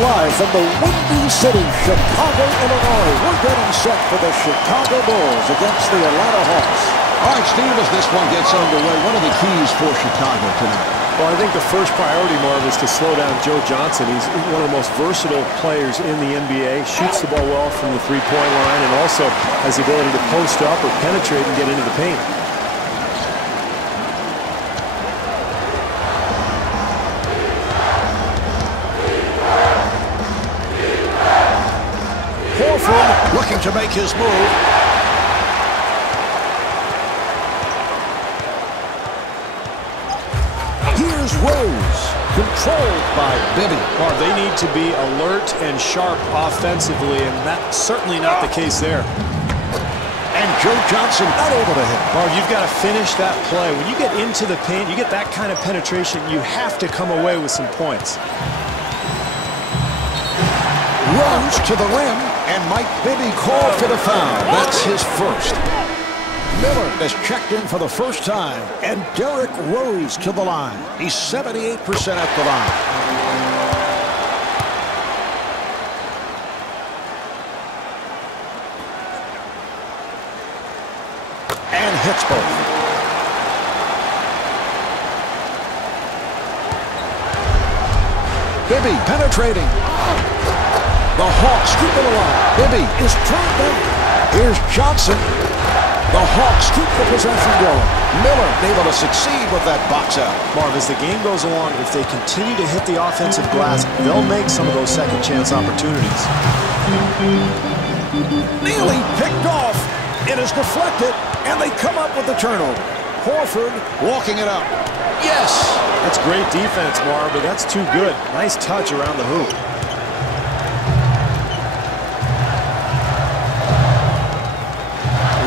live from the Windy City, Chicago, Illinois. We're getting set for the Chicago Bulls against the Atlanta Hawks. All right, Steve, as this one gets underway, what are the keys for Chicago tonight? Well, I think the first priority, Marv, is to slow down Joe Johnson. He's one of the most versatile players in the NBA, shoots the ball well from the three-point line, and also has the ability to post up or penetrate and get into the paint. Looking to make his move. Here's Rose, controlled by Bibby. Well, they need to be alert and sharp offensively, and that's certainly not the case there. And Joe Johnson not able to hit. Marv, you've got to finish that play. When you get into the paint, you get that kind of penetration, you have to come away with some points. Rose to the rim, and Mike Bibby called for the foul. That's his first. Miller has checked in for the first time, and Derrick Rose to the line. He's 78% at the line. And hits both. Bibby penetrating. The Hawks keep it alive. Bibby is turned back. Here's Johnson. The Hawks keep the possession going. Miller able to succeed with that box out. Marv, as the game goes along, if they continue to hit the offensive glass, they'll make some of those second chance opportunities. Nearly picked off. It is deflected, and they come up with the turnover. Horford walking it up. Yes! That's great defense, Marv, but that's too good. Nice touch around the hoop.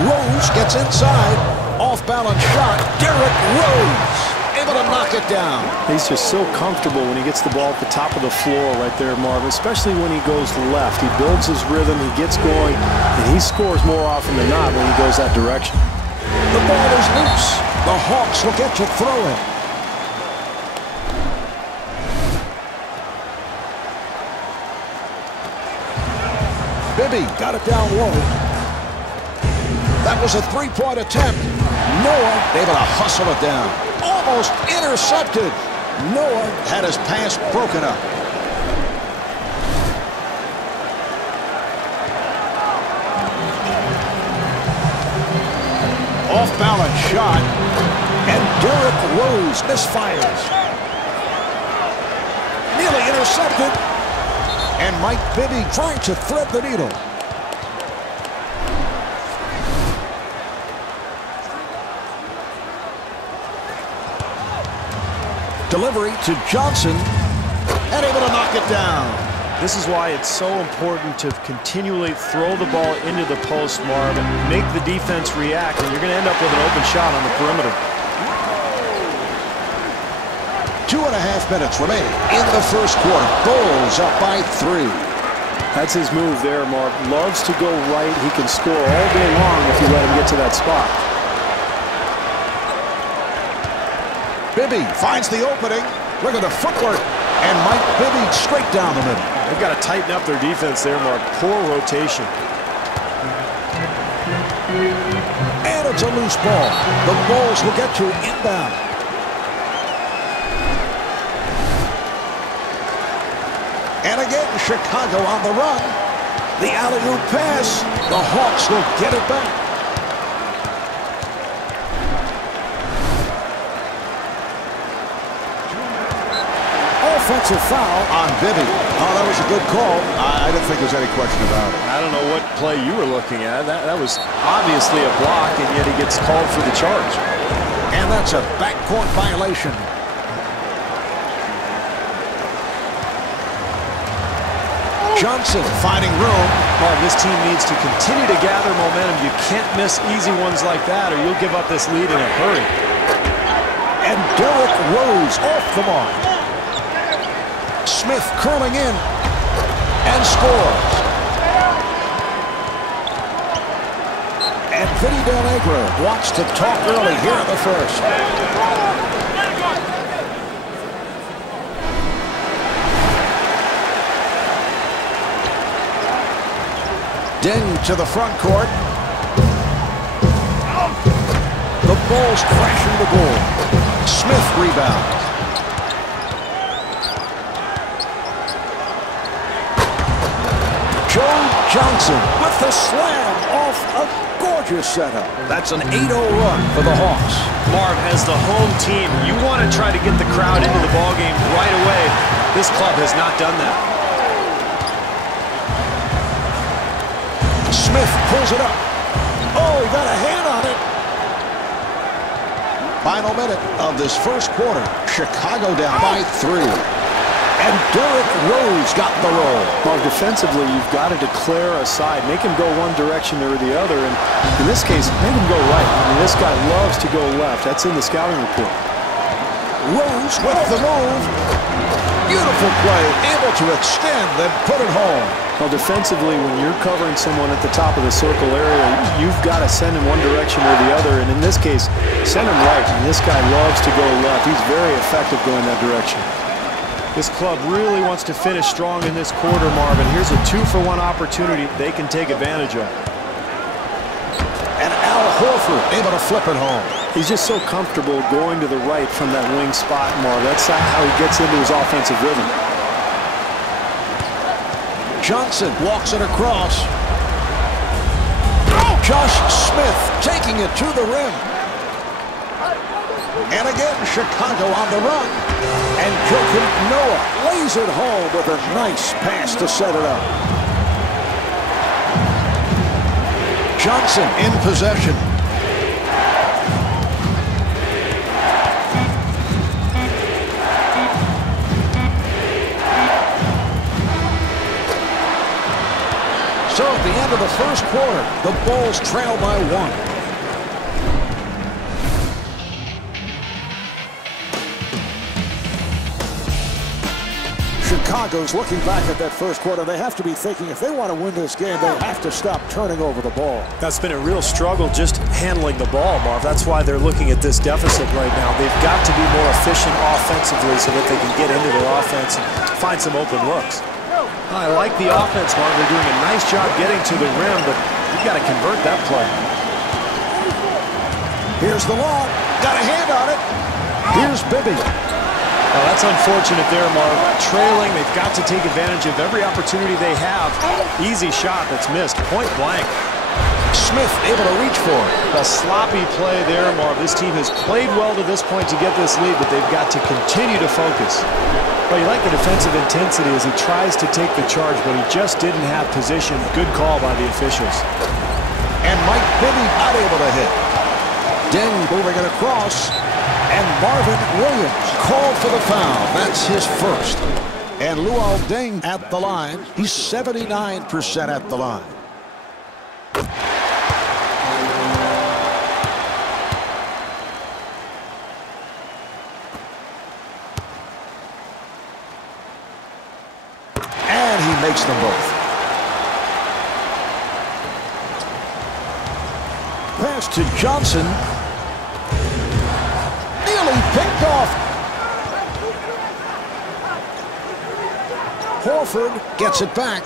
Rose gets inside. Off-balance shot. Derrick Rose able to knock it down. He's just so comfortable when he gets the ball at the top of the floor right there, Marv, especially when he goes left. He builds his rhythm, he gets going, and he scores more often than not when he goes that direction. The ball is loose. The Hawks will get you throwing. Bibby got it down low. That was a three-point attempt. Noah able to hustle it down. Almost intercepted. Noah had his pass broken up. Off-balance shot. And Derrick Rose misfires. Nearly intercepted. And Mike Bibby trying to thread the needle. Delivery to Johnson, and able to knock it down. This is why it's so important to continually throw the ball into the post, Marv, and make the defense react, and you're going to end up with an open shot on the perimeter. 2.5 minutes remaining in the first quarter. Bulls up by 3. That's his move there, Marv. Loves to go right. He can score all day long if you let him get to that spot. Bibby finds the opening. Look at the footwork. And Mike Bibby straight down the middle. They've got to tighten up their defense there, Mark. Poor rotation. And it's a loose ball. The Bulls will get to inbound. And again, Chicago on the run. The alley-oop pass. The Hawks will get it back. Offensive foul on Bibby. Oh, that was a good call. I didn't think there was any question about it. I don't know what play you were looking at. That was obviously a block, and yet he gets called for the charge. And that's a backcourt violation. Johnson finding room. Marv, this team needs to continue to gather momentum. You can't miss easy ones like that, or you'll give up this lead in a hurry. And Derrick Rose off the mark. Smith curling in and scores. And Vinny Del Negro wants to talk early here in the first. Ding to the front court. The ball's crashing the goal. Smith rebounds. Joe Johnson with the slam off a gorgeous setup. That's an 8-0 run for the Hawks. Marv, as the home team, you want to try to get the crowd into the ballgame right away. This club has not done that. Smith pulls it up. Oh, he got a hand on it. Final minute of this first quarter. Chicago down by 3. And Derrick Rose got the roll. Well, defensively, you've got to declare a side. Make him go one direction or the other. And in this case, make him go right. I mean, this guy loves to go left. That's in the scouting report. Rose with the move. Beautiful play. Able to extend, then put it home. Well, defensively, when you're covering someone at the top of the circle area, you've got to send him one direction or the other. And in this case, send him right. And this guy loves to go left. He's very effective going that direction. This club really wants to finish strong in this quarter, Marvin. Here's a 2-for-1 opportunity they can take advantage of. And Al Horford able to flip it home. He's just so comfortable going to the right from that wing spot, Marv. That's how he gets into his offensive rhythm. Johnson walks it across. Oh, Josh Smith taking it to the rim. And again, Chicago on the run. And Joakim Noah lays it home with a nice pass to set it up. Johnson in possession. So at the end of the first quarter, the Bulls trail by 1. Chicago's looking back at that first quarter. They have to be thinking if they want to win this game, they have to stop turning over the ball. That's been a real struggle just handling the ball, Marv. That's why they're looking at this deficit right now. They've got to be more efficient offensively so that they can get into their offense and find some open looks. I like the offense, Marv. They're doing a nice job getting to the rim, but you've got to convert that play. Here's the lob. Got a hand on it. Here's Bibby. Oh, that's unfortunate there, Marv. Trailing, they've got to take advantage of every opportunity they have. Easy shot that's missed, point blank. Smith able to reach for it. A sloppy play there, Marv. This team has played well to this point to get this lead, but they've got to continue to focus. Well, you like the defensive intensity as he tries to take the charge, but he just didn't have position. Good call by the officials. And Mike Bibby not able to hit. Deng moving it across. And Marvin Williams called for the foul. That's his first. And Luol Deng at the line. He's 79% at the line. And he makes them both. Pass to Johnson. Nearly picked off. Horford gets it back.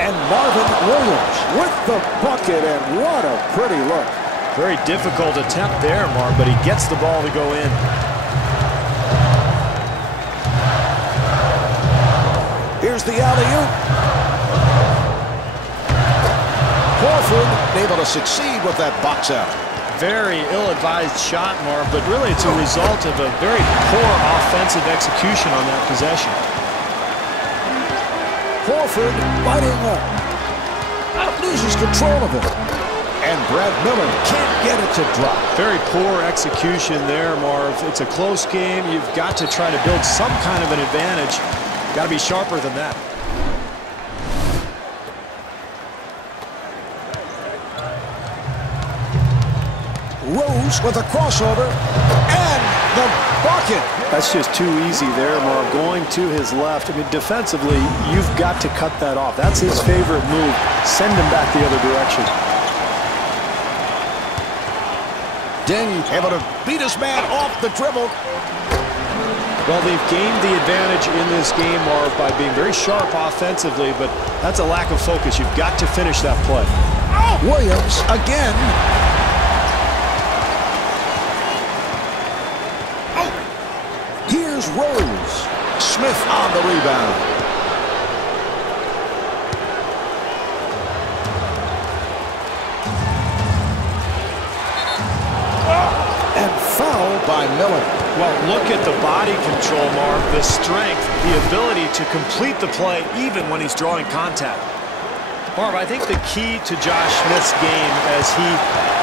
And Marvin Williams with the bucket, and what a pretty look. Very difficult attempt there, Marv, but he gets the ball to go in. Here's the alley-oop. Horford able to succeed with that box out. Very ill-advised shot, Marv, but really it's a result of a very poor offensive execution on that possession. Horford biting up. Loses control of it. And Brad Miller can't get it to drop. Very poor execution there, Marv. It's a close game. You've got to try to build some kind of an advantage. Got to be sharper than that. Rose with a crossover, and the bucket. That's just too easy there, Marv. Going to his left. I mean, defensively, you've got to cut that off. That's his favorite move. Send him back the other direction. Deng able to beat his man off the dribble. Well, they've gained the advantage in this game, Marv, by being very sharp offensively, but that's a lack of focus. You've got to finish that play. Williams again. Here's Rose. Smith on the rebound. And foul by Miller. Well, look at the body control, Marv, the strength, the ability to complete the play even when he's drawing contact. Marv, I think the key to Josh Smith's game as he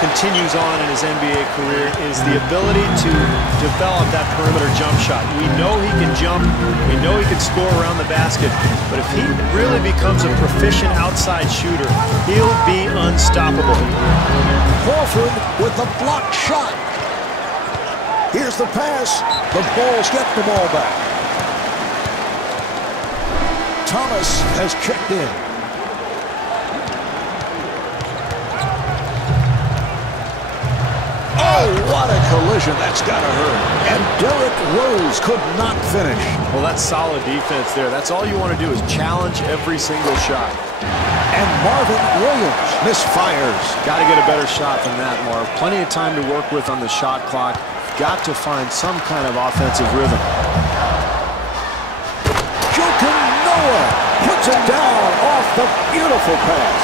continues on in his NBA career is the ability to develop that perimeter jump shot. We know he can jump, we know he can score around the basket, but if he really becomes a proficient outside shooter, he'll be unstoppable. Crawford with the blocked shot. Here's the pass. The Bulls get the ball back. Thomas has checked in. Oh, what a collision. That's got to hurt. And Derrick Rose could not finish. Well, that's solid defense there. That's all you want to do is challenge every single shot. And Marvin Williams misfires. Got to get a better shot than that, Marv. Plenty of time to work with on the shot clock. Got to find some kind of offensive rhythm. Joakim Noah puts it down off the beautiful pass.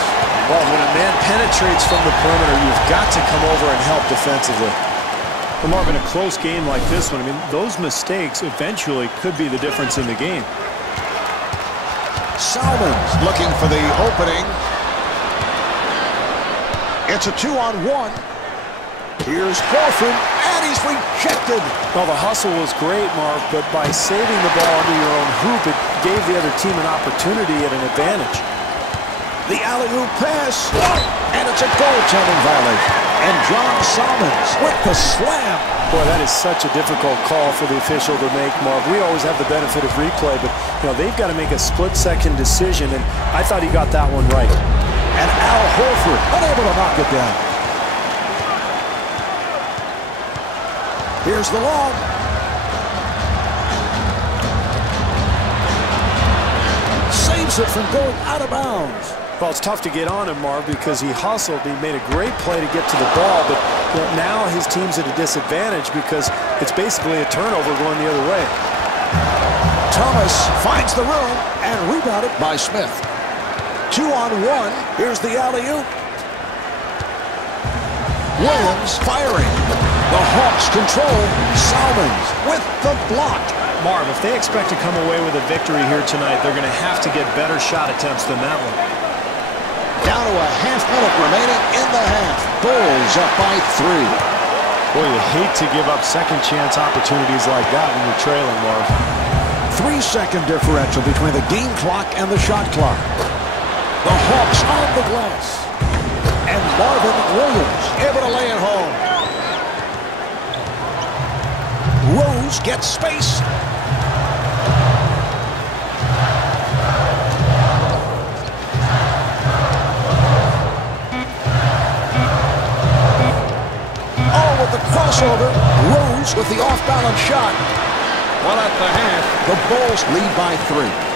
Well, when a man penetrates from the perimeter, you've got to come over and help defensively. Well, Marv, in a close game like this one, I mean, those mistakes eventually could be the difference in the game. Salmons looking for the opening. It's a 2-on-1. Here's Crawford, and he's rejected. Well, the hustle was great, Marv, but by saving the ball under your own hoop, it gave the other team an opportunity at an advantage. The alley-oop pass, and it's a goaltending violation. And John Salmons with the slam. Boy, that is such a difficult call for the official to make, Marv. We always have the benefit of replay, but they've got to make a split-second decision, and I thought he got that one right. And Al Horford unable to knock it down. Here's the long. Saves it from going out of bounds. Well, it's tough to get on him, Marv, because he hustled. He made a great play to get to the ball, but now his team's at a disadvantage because it's basically a turnover going the other way. Thomas finds the room and rebounded by Smith. 2-on-1. Here's the alley-oop. Williams firing. The Hawks control. Salmons with the block. Marv, if they expect to come away with a victory here tonight, they're going to have to get better shot attempts than that one. Down to a half-minute remaining in the half. Bulls up by 3. Boy, you hate to give up second-chance opportunities like that when you're trailing, Marv. 3-second differential between the game clock and the shot clock. The Hawks on the glass. And Marvin Williams able to lay it home. Rose gets space. Oh, with the crossover. Rose with the off-balance shot. Well, at the half, the Bulls lead by 3.